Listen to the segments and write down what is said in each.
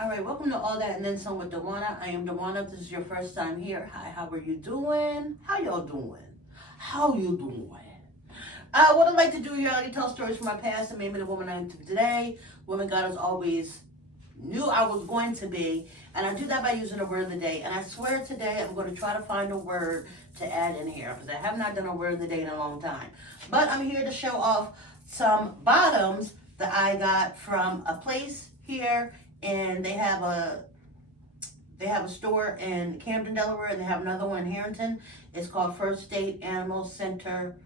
All right, welcome to All That and Then Some with Dewana. I am Dewana. If this is your first time here, hi, how are you doing? How y'all doing? How you doing? What I'd like to do here, I like to tell stories from my past and maybe the woman I am today. Woman God has always knew I was going to be, and I do that by using a word of the day. And I swear today I'm going to try to find a word to add in here because I have not done a word of the day in a long time. But I'm here to show off some bottoms that I got from a place here, and they have a store in Camden, Delaware, and they have another one in Harrington. It's called First State Animal Center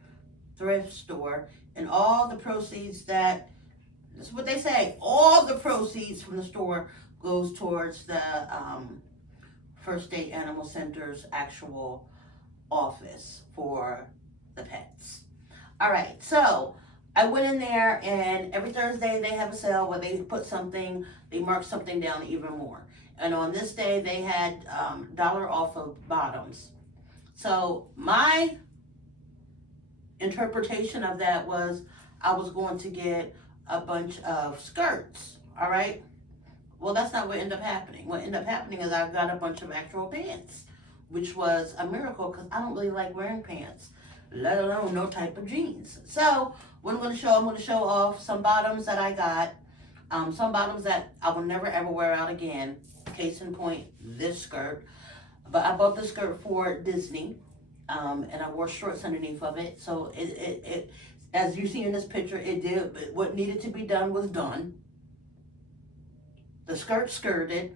Thrift Store, and all the proceeds this is what they say, all the proceeds from the store goes towards the First State Animal Center's actual office for the pets. All right, so I went in there, and every Thursday they have a sale where they mark something down even more. And on this day they had dollar off of bottoms. So my interpretation of that was I was going to get a bunch of skirts, all right? Well, that's not what ended up happening. What ended up happening is I got a bunch of actual pants, which was a miracle because I don't really like wearing pants, let alone no type of jeans. So what I'm going to show off some bottoms that I got, some bottoms that I will never ever wear out again. Case in point, this skirt. But I bought this skirt for Disney, and I wore shorts underneath of it. So it as you see in this picture, it did what needed to be done was done. The skirt skirted,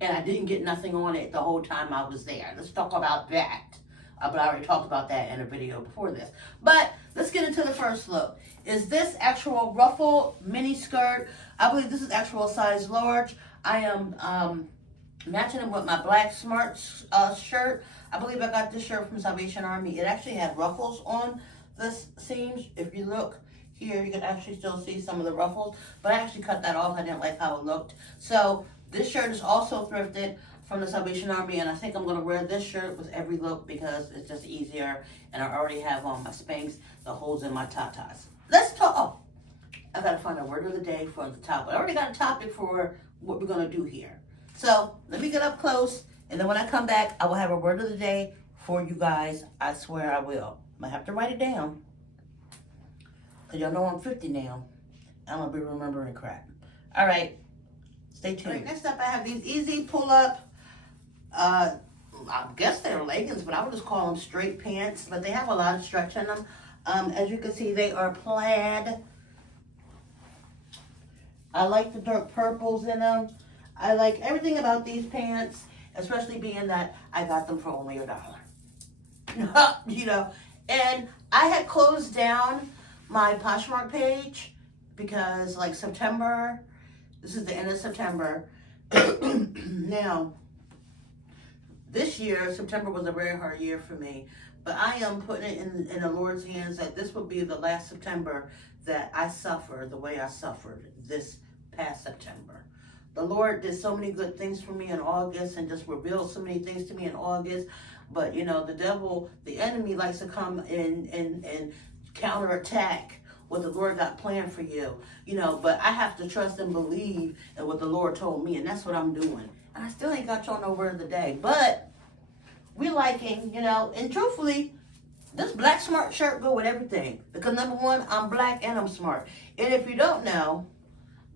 and I didn't get nothing on it the whole time I was there. Let's talk about that. But I already talked about that in a video before this. But let's get into the first look. Is this actual ruffle mini skirt? I believe this is actual size large. I am matching them with my black smart shirt. I believe I got this shirt from Salvation Army. It actually had ruffles on the seams. If you look here, you can actually still see some of the ruffles, but I actually cut that off. I didn't like how it looked. So this shirt is also thrifted from the Salvation Army, and I think I'm going to wear this shirt with every look because it's just easier, and I already have on my Spanx, the holes in my tatas. Let's talk. Oh, I got to find a word of the day for the topic. I already got a topic for what we're going to do here. So let me get up close, and then when I come back, I will have a word of the day for you guys. I swear I will. I might have to write it down, because y'all know I'm 50 now. I'm going to be remembering crap. All right. Stay tuned. All right, next up, I have these easy pull-up, I guess they're leggings, but I would just call them straight pants, but they have a lot of stretch in them. As you can see, they are plaid. I like the dark purples in them. I like everything about these pants, especially being that I got them for only $1. You know, and I had closed down my Poshmark page because like September, this is the end of September. Now, this year, September was a very hard year for me, but I am putting it in the Lord's hands that this will be the last September that I suffer the way I suffered this past September. The Lord did so many good things for me in August and just revealed so many things to me in August. But, you know, the devil, the enemy likes to come in and counterattack what the Lord got planned for you. You know, but I have to trust and believe in what the Lord told me, and that's what I'm doing. And I still ain't got y'all no word of the day. But we liking, you know, and truthfully, this black smart shirt go with everything. Because number one, I'm black and I'm smart. And if you don't know,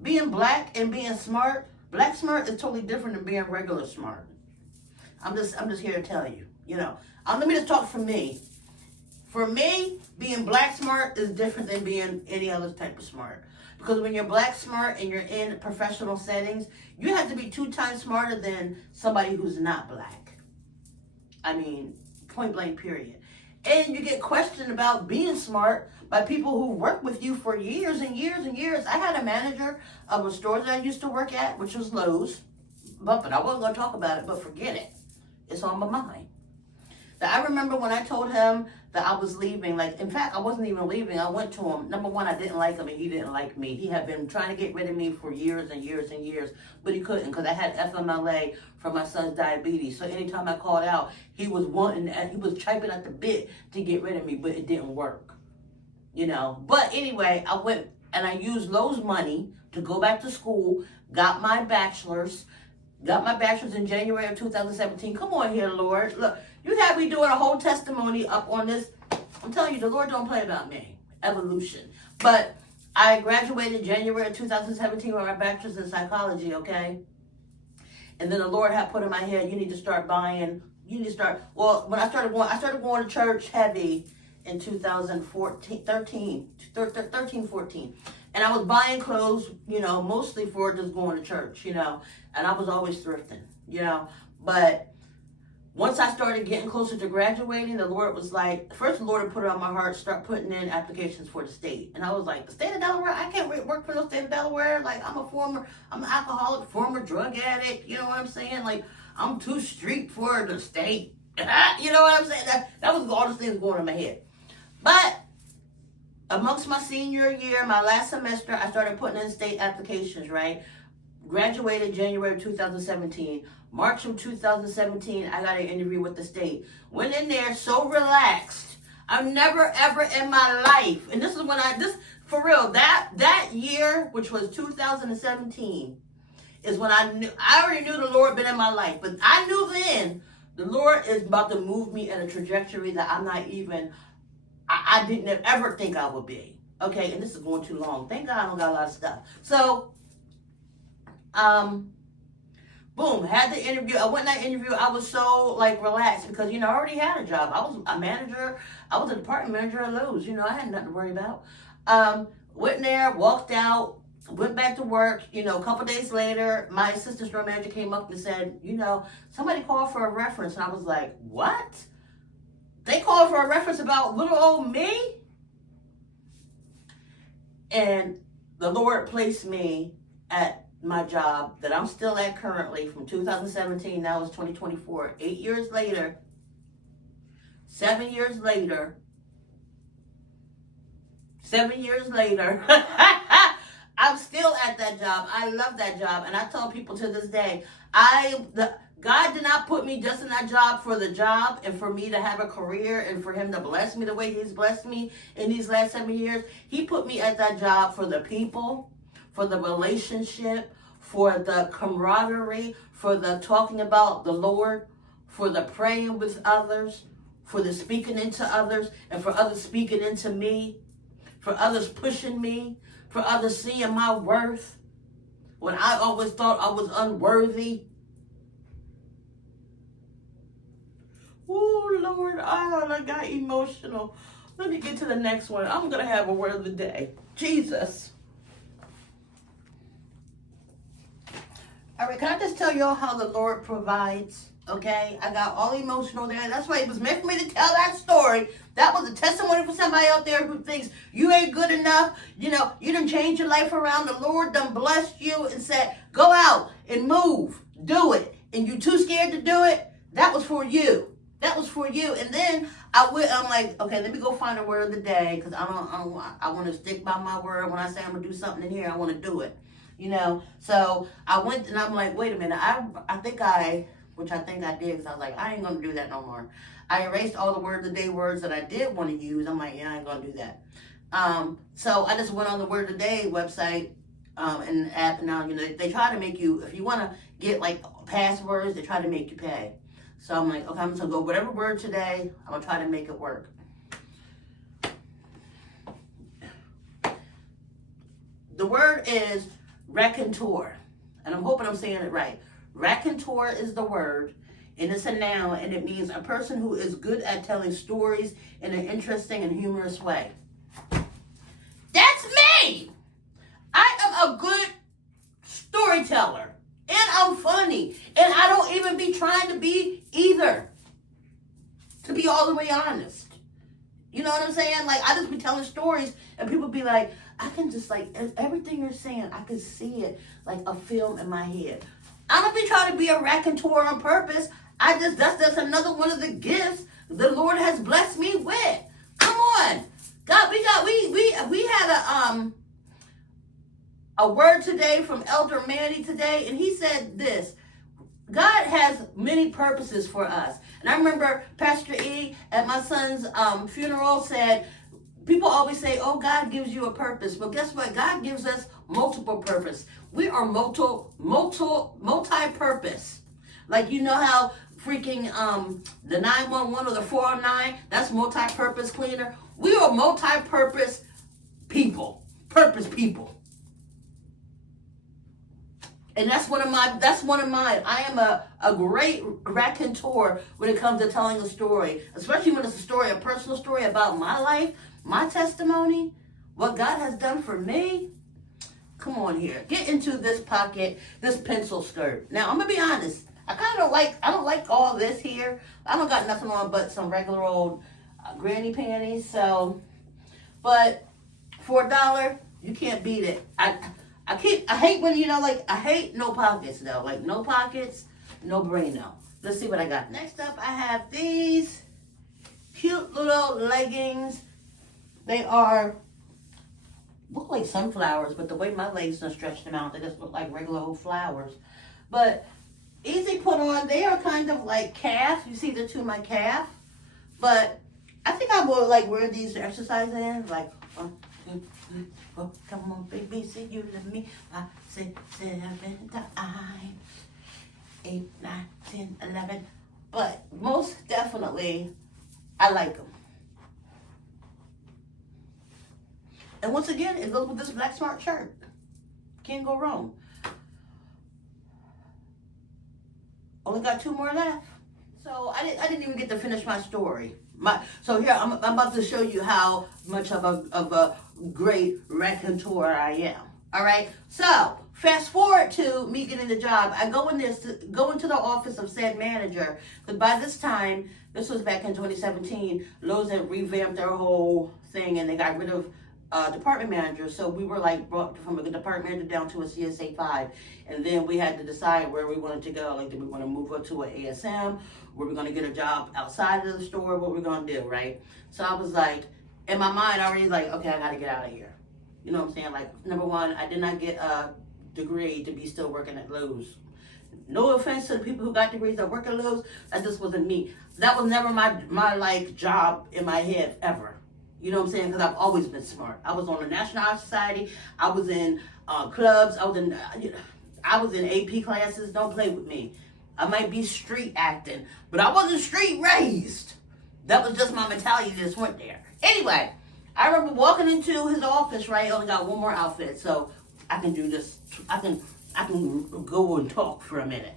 being black and being smart, black smart is totally different than being regular smart. I'm just here to tell you, you know. Let me just talk for me. For me, being black smart is different than being any other type of smart. Because when you're black smart and you're in professional settings, you have to be 2 times smarter than somebody who's not black. I mean, point blank period. And you get questioned about being smart by people who work with you for years and years and years. I had a manager of a store that I used to work at, which was Lowe's. But I wasn't going to talk about it, but forget it. It's on my mind. Now, I remember when I told him that I was leaving, like, in fact, I wasn't even leaving. I went to him. Number one, I didn't like him, and he didn't like me. He had been trying to get rid of me for years and years and years, but he couldn't because I had FMLA from my son's diabetes. So anytime I called out, he was chomping at the bit to get rid of me, but it didn't work, you know. But anyway, I went and I used those money to go back to school, got my bachelor's in January of 2017. Come on here, Lord. Look, you have me doing a whole testimony up on this. I'm telling you, the Lord don't play about me. Evolution. But I graduated January of 2017 with my bachelor's in psychology, okay? And then the Lord had put in my head, you need to start buying, when I started going to church heavy in 13, 14. And I was buying clothes, mostly for just going to church, and I was always thrifting, But once I started getting closer to graduating, the Lord was like, first the Lord had put it on my heart, start putting in applications for the state. And I was like, the state of Delaware? I can't work for the state of Delaware. Like, I'm an alcoholic, former drug addict. You know what I'm saying? Like, I'm too street for the state. You know what I'm saying? That was all the things going in my head. But amongst my senior year, my last semester, I started putting in state applications, right? Graduated January 2017. March of 2017, I got an interview with the state. Went in there so relaxed. I've never ever in my life, and this is when for real, that year, which was 2017, is when I already knew the Lord been in my life, but I knew then the Lord is about to move me in a trajectory that I didn't ever think I would be. Okay, and this is going too long. Thank God I don't got a lot of stuff. So, boom, had the interview. I went in that interview. I was so relaxed because I already had a job. I was a manager. I was a department manager at Lowe's. I had nothing to worry about. Went in there, walked out, went back to work. A couple days later, my assistant store manager came up and said, somebody called for a reference, and I was like, what? They called for a reference about little old me? And the Lord placed me at my job that I'm still at currently from 2017, now it's 2024. 8 years later, 7 years later, I'm still at that job. I love that job. And I tell people to this day, God did not put me just in that job for the job and for me to have a career and for him to bless me the way he's blessed me in these last 7 years. He put me at that job for the people, for the relationship, for the camaraderie, for the talking about the Lord, for the praying with others, for the speaking into others, and for others speaking into me, for others pushing me, for others seeing my worth when I always thought I was unworthy. Oh, Lord, I got emotional. Let me get to the next one. I'm going to have a word of the day. Jesus. All right, can I just tell y'all how the Lord provides? Okay, I got all emotional there. That's why it was meant for me to tell that story. That was a testimony for somebody out there who thinks you ain't good enough. You done changed your life around. The Lord done blessed you and said, go out and move, do it. And you too scared to do it. That was for you. That was for you. And then I'm like, okay, let me go find a word of the day because I want to stick by my word. When I say I'm going to do something in here, I want to do it. So I went and I'm like, wait a minute. I think I did because I was like, I ain't going to do that no more. I erased all the word of the day words that I did want to use. I'm like, yeah, I ain't going to do that. So I just went on the word of the day website and the app. And now, they try to make you, if you want to get passwords, they try to make you pay. So I'm like, okay, I'm just going to go whatever word today. I'm going to try to make it work. The word is raconteur. And I'm hoping I'm saying it right. Raconteur is the word, and it's a noun, and it means a person who is good at telling stories in an interesting and humorous way. That's me! I am a good storyteller, and I'm funny, and I don't even be trying to be either, to be all the way honest. You know what I'm saying? I just be telling stories, and people be like, I can just, everything you're saying, I can see it like a film in my head. I don't be trying to be a raconteur on purpose. That's another one of the gifts the Lord has blessed me with. Come on. God, we had a word today from Elder Manny today, and he said this: God has many purposes for us. And I remember Pastor E at my son's funeral said, People always say, oh, God gives you a purpose. But guess what? God gives us multiple purpose. We are multi-purpose. Like, you know how freaking the 911 or the 409, that's multi-purpose cleaner. We are multi-purpose people. Purpose people. And that's one of mine. I am a great raconteur when it comes to telling a story, especially when it's a story, a personal story about my life, my testimony, what God has done for me. Come on here. Get into this pocket, this pencil skirt. Now, I'm going to be honest. I don't like all this here. I don't got nothing on but some regular old granny panties. So, but for $1, you can't beat it. I hate when, I hate no pockets though. Like no pockets, no braino. Let's see what I got. Next up, I have these cute little leggings. They look like sunflowers, but the way my legs are stretched them out, they just look like regular old flowers. But easy put on. They are kind of like calf. You see the two of my calf. But I think I will like wear these to exercise in. Like 1, 2, 3, 4. Come on, baby, say you love me. 5, 6, 7, 8, 9, 10, 11. But most definitely, I like them. And once again, it goes with this black smart shirt. Can't go wrong. Only got 2 more left. So I didn't even get to finish my story. So here I'm about to show you how much of a great raconteur I am. All right. So fast forward to me getting the job. I go into the office of said manager. But by this time, this was back in 2017. Lowe's had revamped their whole thing, and they got rid of department manager, so we were like brought from a department manager down to a CSA 5, and then we had to decide where we wanted to go. Like, did we want to move up to an ASM? Were we going to get a job outside of the store? What were we going to do, right? So I was like, in my mind, already like, okay, I got to get out of here. You know what I'm saying? Like, number one, I did not get a degree to be still working at Lowe's. No offense to the people who got degrees that work at Lowe's, that just wasn't me. That was never my like job in my head ever. You know what I'm saying? Because I've always been smart. I was on the National Honor Society. I was in clubs. I was in AP classes. Don't play with me. I might be street acting, but I wasn't street raised. That was just my mentality that just went there. Anyway, I remember walking into his office, right? I only got 1 more outfit, so I can do this. I can go and talk for a minute.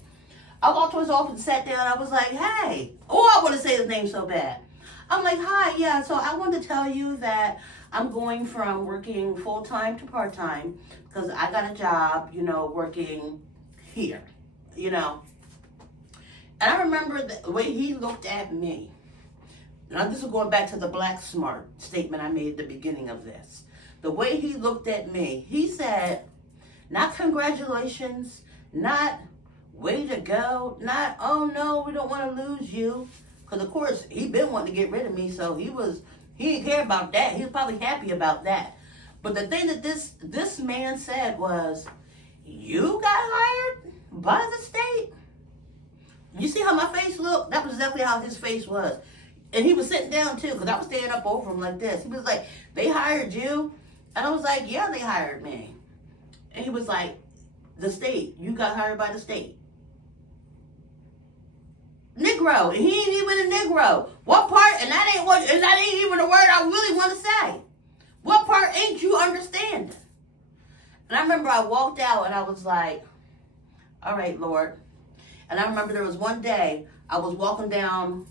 I walked to his office and sat down. I was like, hey. Oh, I want to say his name so bad. I'm like, hi, yeah, so I want to tell you that I'm going from working full-time to part-time because I got a job, working here, And I remember the way he looked at me. Now, this is going back to the black smart statement I made at the beginning of this. The way he looked at me, he said, not congratulations, not way to go, not, oh no, we don't want to lose you. Because, of course, he been wanting to get rid of me, so he didn't care about that. He was probably happy about that. But the thing that this man said was, you got hired by the state? You see how my face looked? That was exactly how his face was. And he was sitting down, too, because I was standing up over him like this. He was like, they hired you? And I was like, yeah, they hired me. And he was like, the state. You got hired by the state. Negro, and he ain't even a Negro. What part, and that ain't even a word I really want to say. What part ain't you understanding? And I remember I walked out and I was like, all right, Lord. And I remember there was one day I was walking down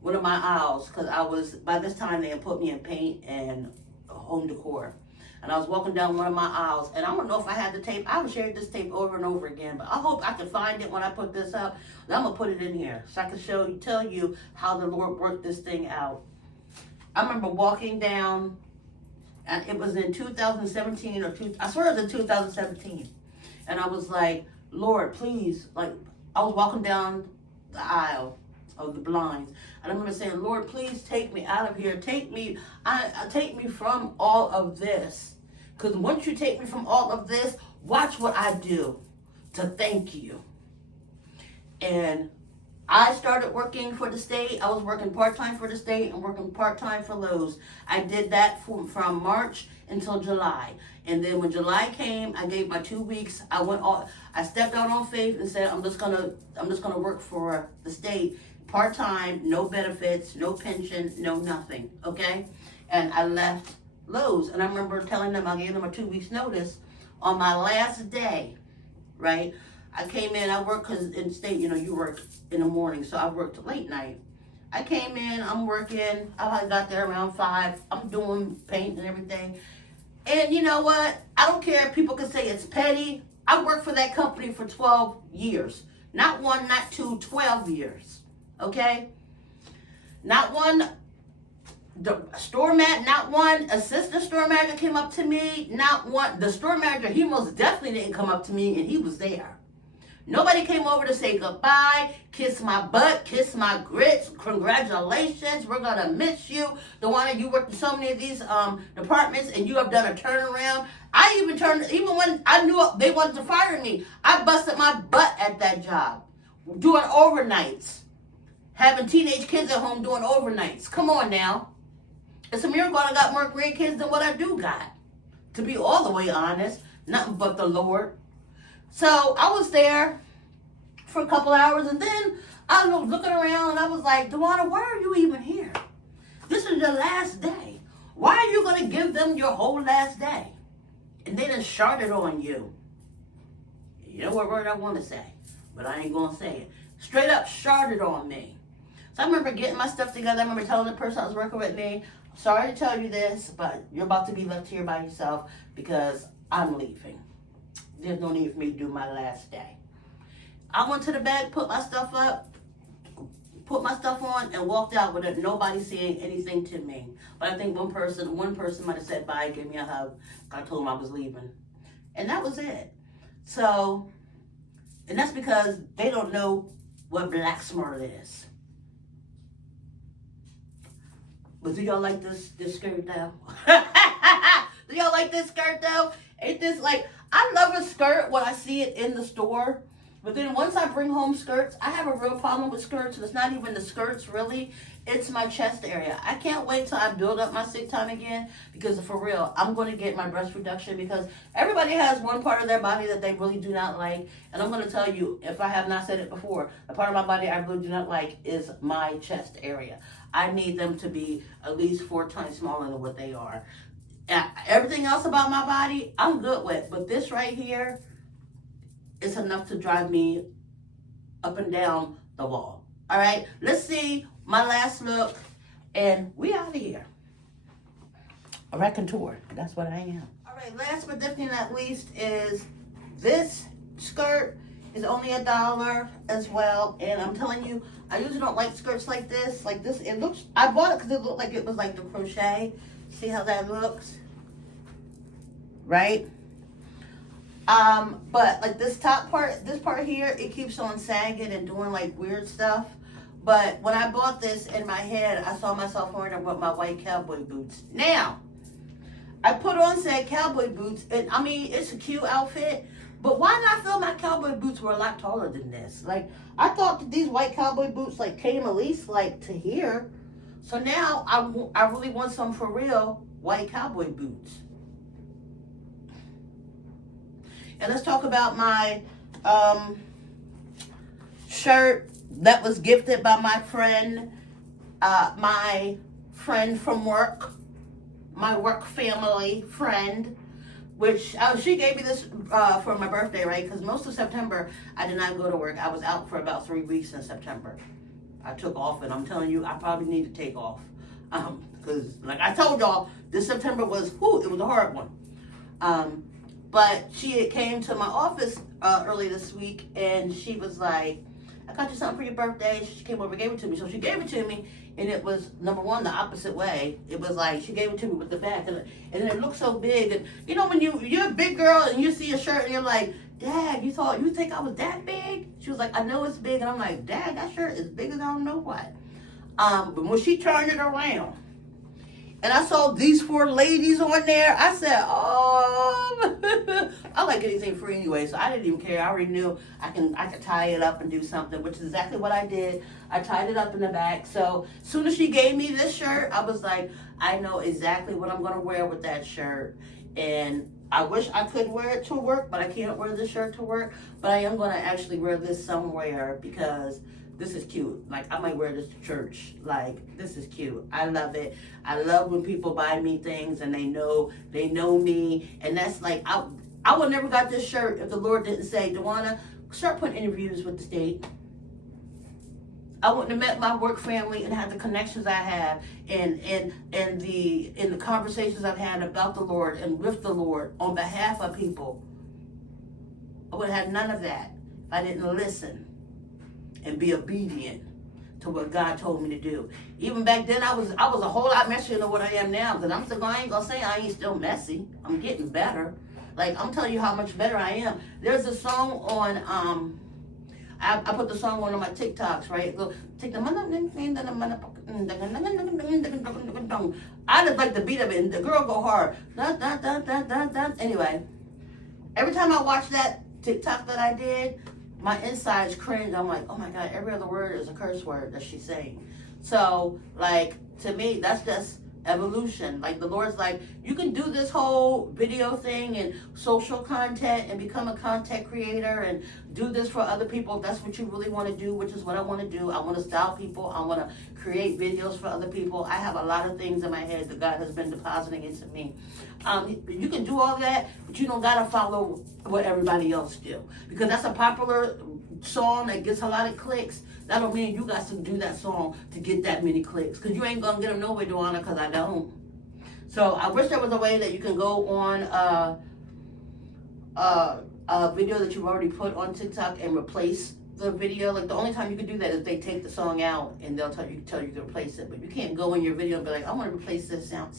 one of my aisles because by this time they had put me in paint and home decor. And I was walking down one of my aisles, and I don't know if I had the tape. I've shared this tape over and over again, but I hope I can find it when I put this up. And I'm going to put it in here so I can tell you how the Lord worked this thing out. I remember walking down, and it was in 2017, I swear it was in 2017. And I was like, Lord, please, like, I was walking down the aisle of the blinds. And I remember saying, Lord, please take me out of here. Take me from all of this. Because once you take me from all of this, watch what I do to thank you. And I started working for the state. I was working part-time for the state and working part-time for Lowe's. I did that from March until July. And then when July came, I gave my 2 weeks. I stepped out on faith and said, I'm just gonna work for the state part-time, no benefits, no pension, no nothing. Okay? And I left Lowe's. And I remember telling them I gave them a 2 weeks notice on my last day, right? I came in, I worked, because in state, you work in the morning, so I worked late night. I came in, I'm working, I got there around 5, I'm doing paint and everything. And you know what? I don't care if people can say it's petty. I worked for that company for 12 years. Not 1, not 2, 12 years. Okay? Not one not one assistant store manager came up to me. Not one, the store manager, he most definitely didn't come up to me, and he was there. Nobody came over to say goodbye, kiss my butt, kiss my grits, congratulations, we're gonna miss you. The one that you worked in so many of these departments and you have done a turnaround. Even when I knew they wanted to fire me, I busted my butt at that job. Doing overnights. Having teenage kids at home doing overnights. Come on now. It's a miracle I got more grandkids than what I do got. To be all the way honest, nothing but the Lord. So I was there for a couple hours, and then I was looking around and I was like, Dewana, why are you even here? This is your last day. Why are you going to give them your whole last day? And they done sharded on you. You know what word I want to say, but I ain't going to say it. Straight up sharded on me. So I remember getting my stuff together. I remember telling the person I was working with me, sorry to tell you this, but you're about to be left here by yourself because I'm leaving. There's no need for me to do my last day. I went to the bed, put my stuff up, put my stuff on, and walked out without nobody saying anything to me. But I think one person might have said bye, gave me a hug. I told them I was leaving. And that was it. So, and that's because they don't know what black smart is. But do y'all like this skirt though? Do y'all like this skirt though? Ain't this like, I love a skirt when I see it in the store. But then once I bring home skirts, I have a real problem with skirts. And it's not even the skirts really. It's my chest area. I can't wait till I build up my sick time again. Because for real, I'm going to get my breast reduction. Because everybody has one part of their body that they really do not like. And I'm going to tell you, if I have not said it before, the part of my body I really do not like is my chest area. I need them to be at least 4 times smaller than what they are. Everything else about my body, I'm good with. But this right here, it's enough to drive me up and down the wall. All right, let's see my last look, and we out of here. A raconteur, that's what I am. All right, last but definitely not least is this skirt is only $1 as well. And I'm telling you, I usually don't like skirts like this. It looks, I bought it because it looked like it was like the crochet. See how that looks? Right? But like this top part, this part here, it keeps on sagging and doing like weird stuff. But when I bought this in my head, I saw myself wearing it with my white cowboy boots. Now, I put on said cowboy boots, and I mean, it's a cute outfit, but why not feel my cowboy boots were a lot taller than this? Like, I thought that these white cowboy boots like came at least like to here. So now I really want some for real white cowboy boots. And let's talk about my shirt that was gifted by my friend from work, my work family friend, which she gave me this for my birthday, right? Because most of September, I did not go to work. I was out for about 3 weeks in September. I took off, and I'm telling you, I probably need to take off. Because, like I told y'all, this September was, it was a hard one. But she came to my office early this week, and she was like, I got you something for your birthday. She came over and gave it to me. So she gave it to me, and it was, number one, the opposite way. It was like, she gave it to me with the back, and it looked so big. And you know, when you're a big girl, and you see a shirt, and you're like, Dad, you think I was that big? She was like, I know it's big. And I'm like, Dad, that shirt is big as I don't know what. But when she turned it around, and I saw these 4 ladies on there, I said, oh, I like anything free anyway, so I didn't even care. I already knew I could tie it up and do something, which is exactly what I did. I tied it up in the back. So as soon as she gave me this shirt, I was like, I know exactly what I'm gonna wear with that shirt. And I wish I could wear it to work, but I can't wear this shirt to work. But I am gonna actually wear this somewhere because this is cute. Like, I might wear this to church. Like, this is cute. I love it. I love when people buy me things and they know me. And that's like, I would never got this shirt if the Lord didn't say, Dewana, start putting interviews with the state. I wouldn't have met my work family and had the connections I have and the conversations I've had about the Lord and with the Lord on behalf of people. I would have had none of that if I didn't listen and be obedient to what God told me to do. Even back then, I was a whole lot messier than what I am now. Because I ain't gonna say I ain't still messy. I'm getting better. Like, I'm telling you how much better I am. There's a song on I put the song on my TikToks, right? Go take the I just like the beat of it, and the girl go hard. Anyway, every time I watch that TikTok that I did, my insides cringe. I'm like, oh my God, every other word is a curse word that she's saying. So, like, to me, that's just evolution. Like, the Lord's like, you can do this whole video thing and social content and become a content creator and do this for other people if that's what you really want to do, which is what I want to do. I want to style people. I want to create videos for other people. I have a lot of things in my head that God has been depositing into me. You can do all that, but you don't got to follow what everybody else do. Because that's a popular song that gets a lot of clicks. That don't mean you got to do that song to get that many clicks. Because you ain't going to get them nowhere, Dewana, because I don't. So I wish there was a way that you can go on a video that you've already put on TikTok and replace the video. Like, the only time you can do that is they take the song out and they'll tell you to replace it. But you can't go in your video and be like, I want to replace this sound.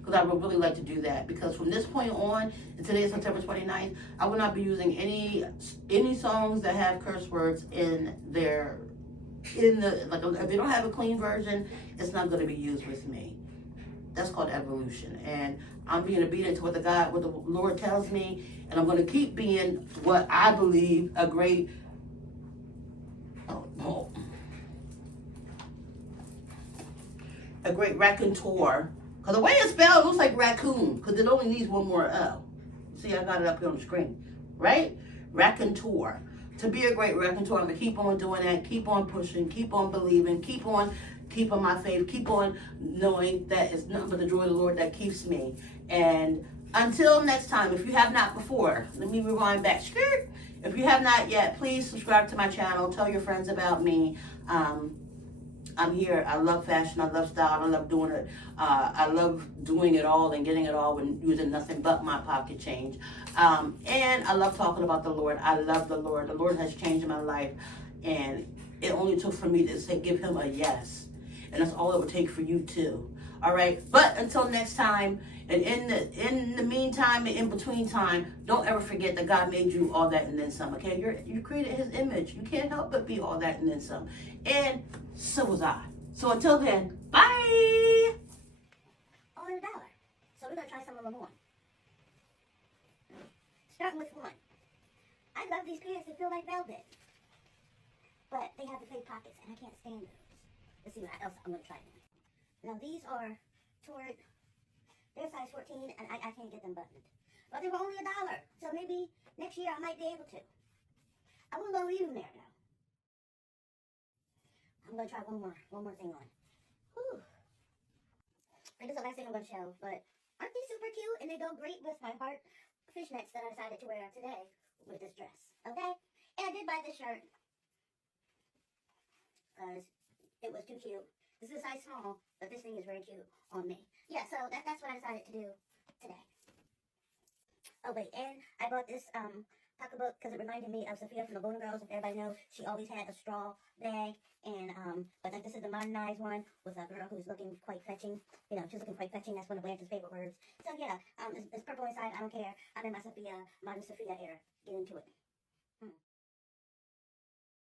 Because I would really like to do that. Because from this point on, and today is September 29th, I will not be using any songs that have curse words in their, like, if they don't have a clean version, it's not going to be used with me. That's called evolution. And I'm being obedient to what the Lord tells me. And I'm going to keep being what I believe a great raconteur. Because the way it's spelled, it looks like raccoon. Because it only needs one more L. See, I got it up here on the screen. Right? Raconteur. To be a great raconteur, I'm going to keep on doing that. Keep on pushing. Keep on believing. Keep on keeping my faith. Keep on knowing that it's nothing but the joy of the Lord that keeps me. And until next time, if you have not before, let me rewind back. If you have not yet, please subscribe to my channel. Tell your friends about me. I'm here. I love fashion. I love style. I love doing it. I love doing it all and getting it all when using nothing but my pocket change. And I love talking about the Lord. I love the Lord. The Lord has changed my life. And it only took for me to say, give him a yes. And that's all it would take for you too. All right. But until next time, and in the meantime, and in between time, don't ever forget that God made you all that and then some. Okay, you created His image. You can't help but be all that and then some. And so was I. So until then, bye. All in $1. So we're gonna try some of them on. Starting with one. I love these pants. They feel like velvet, but they have the fake pockets, and I can't stand those. Let's see what else I'm gonna try them. Now these are toward. They're size 14, and I can't get them buttoned. But they were only $1, so maybe next year I might be able to. I won't go leave them there now. I'm gonna try one more thing on. Whew. I guess the last thing I'm gonna show, but aren't these super cute? And they go great with my heart fishnets that I decided to wear today with this dress. Okay? And I did buy this shirt because it was too cute. This is a size small, but this thing is very cute on me. Yeah, so that's what I decided to do today. Oh wait, and I bought this pocketbook because it reminded me of Sophia from the Golden Girls. If everybody knows, she always had a straw bag, and but this is the modernized one with a girl who's looking quite fetching. You know, she's looking quite fetching. That's one of Blanche's favorite words. So yeah, it's purple inside. I don't care. I'm in my Sophia, modern Sophia era. Get into it.